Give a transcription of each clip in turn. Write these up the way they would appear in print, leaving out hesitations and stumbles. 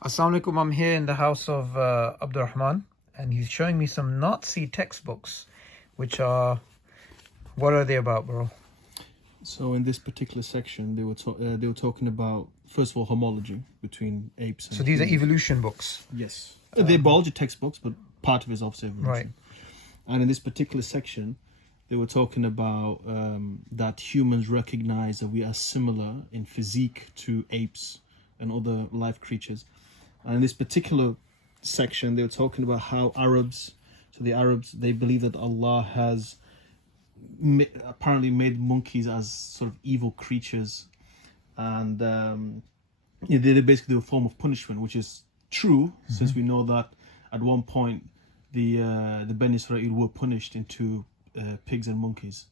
Assalamu alaikum, I'm here in the house of Abdurrahman, and he's showing me some Nazi textbooks, which are, what are they about, bro? So in this particular section, they were talking about, first of all, homology between apes and So these are humans. evolution books. Yes. They're biology textbooks, but part of it is obviously evolution. Right. And in this particular section, they were talking about that humans recognize that we are similar in physique to apes and other life creatures. And in this particular section, they were talking about how the Arabs, they believe that Allah has apparently made monkeys as sort of evil creatures, and they're basically a form of punishment, which is true, since we know that at one point the Beni Israel were punished into pigs and monkeys.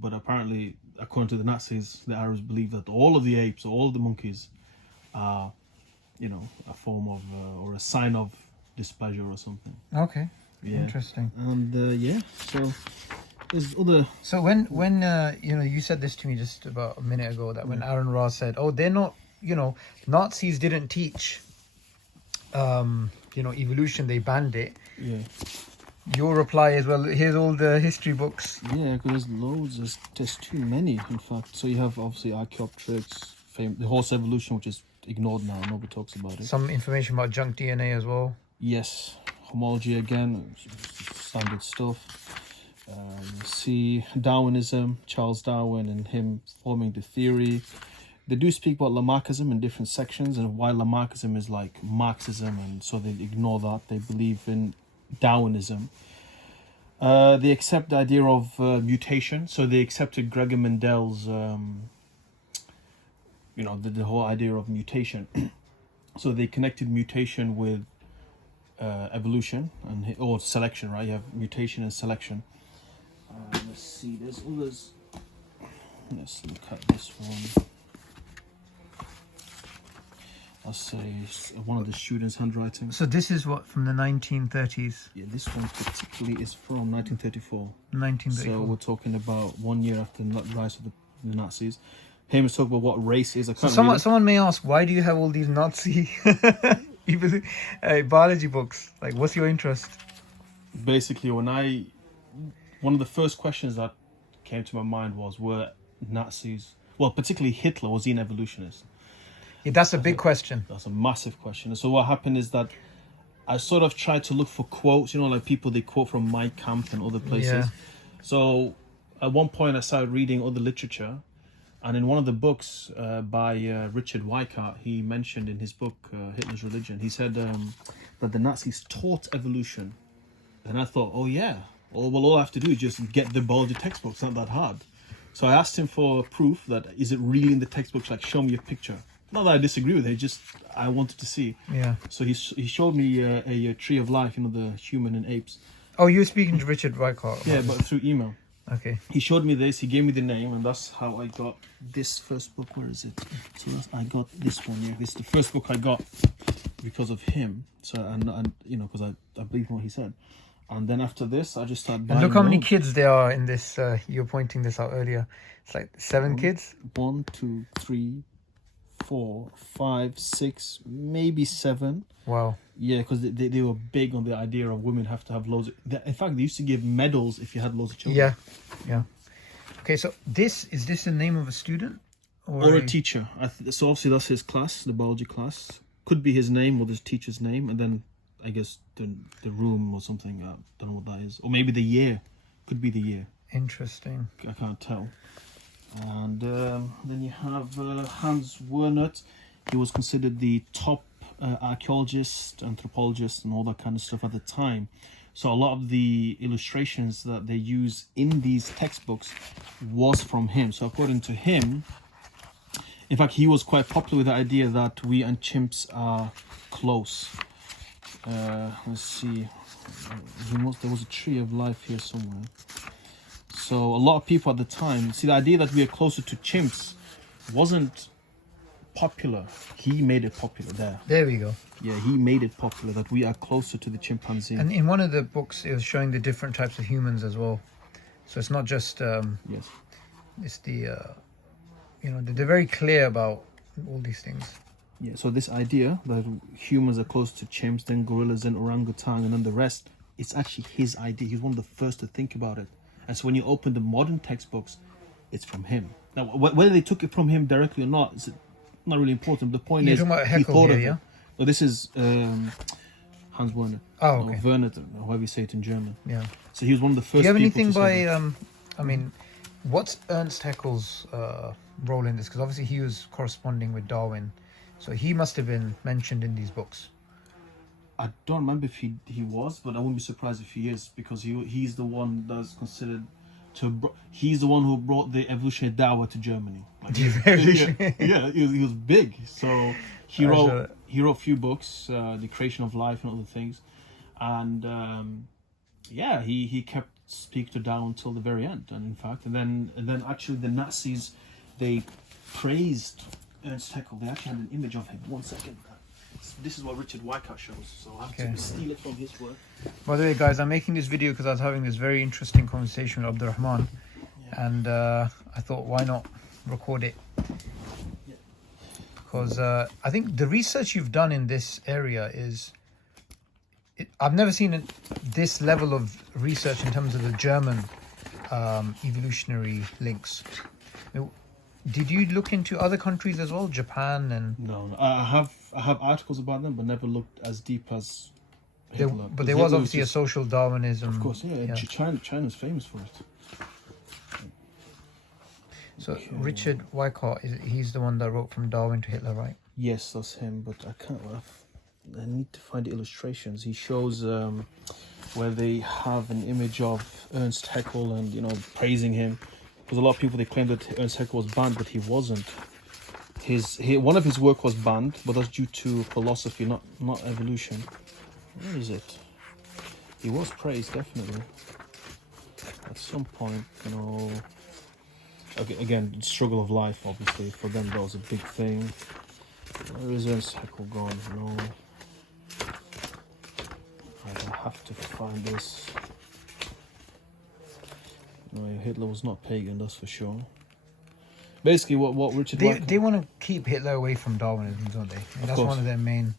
But apparently, according to the Nazis, the Arabs believe that all of the apes, all of the monkeys, are, a form of or a sign of displeasure or something. Okay. Yeah. Interesting. And so there's other. So when you said this to me just about a minute ago, that when Aaron Ross said, "Oh, they're not," Nazis didn't teach, evolution; they banned it. Yeah. Your reply is, well, here's all the history books. Yeah, because there's loads. There's too many, in fact. So you have obviously Archaeopteryx, the horse evolution, which is ignored now. Nobody talks about it. Some information about junk DNA as well. Yes, homology again, standard stuff. See Darwinism, Charles Darwin, and him forming the theory. They do speak about Lamarckism in different sections, and why Lamarckism is like Marxism, and so they ignore that. They believe in Darwinism. They accept the idea of mutation, so they accepted Gregor Mendel's, the whole idea of mutation. So they connected mutation with evolution or selection, right? You have mutation and selection. Let's see, there's others. Let's look at this one. I'll say it's one of the students' handwriting. So this is what, from the 1930s? Yeah, this one particularly is from 1934. 1934. So we're talking about 1 year after the rise of the Nazis. Hamish talk about what race is. Someone may ask, why do you have all these Nazi biology books? Like, what's your interest? Basically, one of the first questions that came to my mind was, were Nazis, well, particularly Hitler, was he an evolutionist? Yeah, that's a big question. That's a massive question. And so what happened is that I sort of tried to look for quotes, like people they quote from Mein Kampf and other places. Yeah. So at one point I started reading other literature, and in one of the books by Richard Weikart, he mentioned in his book, Hitler's Religion, he said that the Nazis taught evolution. And I thought, oh yeah, all I have to do is just get the biology textbook. It's not that hard. So I asked him for proof that, is it really in the textbooks? Like, show me a picture. Not that I disagree with it, just I wanted to see. Yeah. So he showed me a tree of life, the human and apes. Oh, you were speaking to Richard Weikart? Yeah, but through email. Okay. He showed me this, he gave me the name, and that's how I got this first book. Where is it? So I got this one here. This is the first book I got because of him. So, and because I believe in what he said. And then after this, I just started buying. And look how many kids there are in this. You were pointing this out earlier. It's like 7 kids? 1, 2, 3, 4, 5, 6, maybe 7. Wow. Yeah, because they were big on the idea of women have to have loads. In fact, they used to give medals if you had loads of children. Yeah. Okay, so is this the name of a student? Or a teacher. So obviously that's his class, the biology class. Could be his name or the teacher's name, and then I guess the room or something. I don't know what that is. Or maybe the year. Could be the year. Interesting. I can't tell. And then you have Hans Werner. He was considered the top archaeologist, anthropologist, and all that kind of stuff at the time. So a lot of the illustrations that they use in these textbooks was from him. So according to him, in fact, he was quite popular with the idea that we and chimps are close. Let's see. There was a tree of life here somewhere. So a lot of people at the time, the idea that we are closer to chimps wasn't popular. He made it popular there. There we go. Yeah, he made it popular that we are closer to the chimpanzee. And in one of the books, it was showing the different types of humans as well. So it's not just... yes. It's the... they're very clear about all these things. Yeah, so this idea that humans are close to chimps, then gorillas, then orangutan, and then the rest, it's actually his idea. He's one of the first to think about it. And so when you open the modern textbooks, it's from him. Now, whether they took it from him directly or not, it's not really important. The point You're is, talking about he Haeckel thought here, of yeah? it. No, this is Hans Werner. Oh, Or okay. Werner, or however you say it in German. Yeah. So he was one of the first Do you have people anything to say that. by, I mean, what's Ernst Haeckel's role in this? Because obviously he was corresponding with Darwin. So he must have been mentioned in these books. I don't remember if he was, but I wouldn't be surprised if he is, because he's the one that's considered he's the one who brought the evolutionary Dawa to Germany. Like, yeah, he was big. So he wrote a few books, The Creation of Life and other things, and he kept speaking to Darwin until the very end. And in fact, and then actually the Nazis, they praised Ernst Haeckel. They actually had an image of him. 1 second. This is what Richard Weikart shows, so I have to steal it from his work. By the way, guys, I'm making this video because I was having this very interesting conversation with Abdurrahman, and I thought, why not record it? Because I think the research you've done in this area is... I've never seen this level of research in terms of the German evolutionary links. Did you look into other countries as well, Japan and? No, I have articles about them, but never looked as deep as Hitler. But there was obviously a social Darwinism. Of course, yeah. China's famous for it. So Richard Weikart, he's the one that wrote From Darwin to Hitler, right? Yes, that's him. But I can't. I need to find the illustrations. He shows where they have an image of Ernst Haeckel and praising him. Because a lot of people, they claim that Ernst Haeckel was banned, but he wasn't. One of his work was banned, but that's due to philosophy, not evolution. Where is it? He was praised, definitely. At some point, Okay, again, struggle of life, obviously. For them, that was a big thing. Where is Ernst Haeckel gone? No. I have to find this. No, Hitler was not pagan, that's for sure. Basically, what Richard they want to keep Hitler away from Darwinism, don't they? And that's one of their main.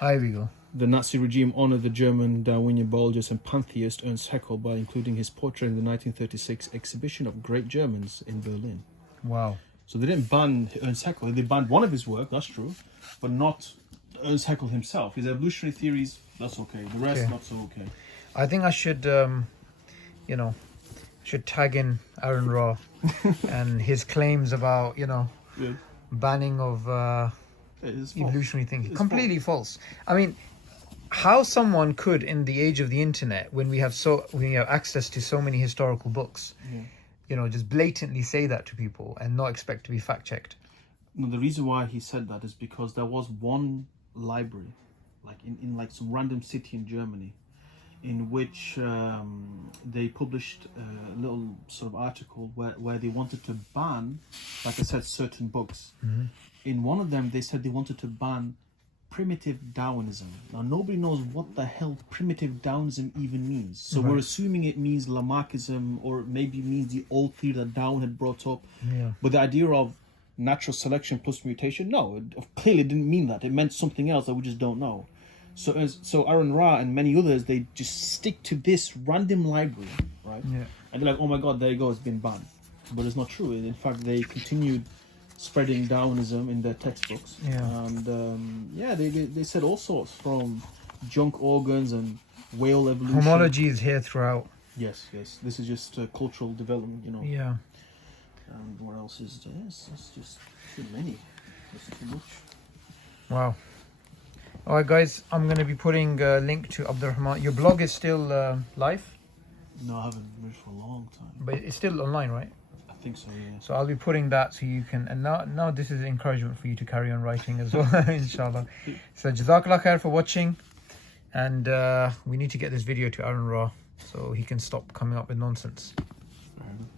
Here we go. The Nazi regime honored the German Darwinian biologist and pantheist Ernst Haeckel by including his portrait in the 1936 exhibition of Great Germans in Berlin. Wow. So they didn't ban Ernst Haeckel. They banned one of his work, that's true, but not Ernst Haeckel himself. His evolutionary theories, that's okay. The rest, not so okay. I think I should, should tag in Aaron Ra and his claims about, banning of evolutionary thinking. Completely false. I mean, how someone could, in the age of the internet, when we have access to so many historical books, just blatantly say that to people and not expect to be fact checked. No, the reason why he said that is because there was one library, like in like some random city in Germany, in which they published a little sort of article where they wanted to ban, like I said, certain books. Mm-hmm. In one of them, they said they wanted to ban primitive Darwinism. Now, nobody knows what the hell primitive Darwinism even means. So we're assuming it means Lamarckism, or maybe means the old theory that Darwin had brought up. Yeah. But the idea of natural selection plus mutation, no, it clearly didn't mean that. It meant something else that we just don't know. So Aaron Ra and many others, they just stick to this random library, right? Yeah. And they're like, oh my God, there you go, it's been banned. But it's not true. In fact, they continued spreading Darwinism in their textbooks. Yeah. And they said all sorts, from junk organs and whale evolution. Homology is here throughout. Yes. This is just cultural development, Yeah. And what else is there? It's just too many. That's too much. Wow. All right, guys, I'm going to be putting a link to Abdurrahman. Your blog is still live? No, I haven't read for a long time. But it's still online, right? I think so, yeah. So I'll be putting that so you can... And now this is encouragement for you to carry on writing as well, inshallah. So Jazakallah khair for watching. And we need to get this video to Aaron Ra so he can stop coming up with nonsense. Fair enough.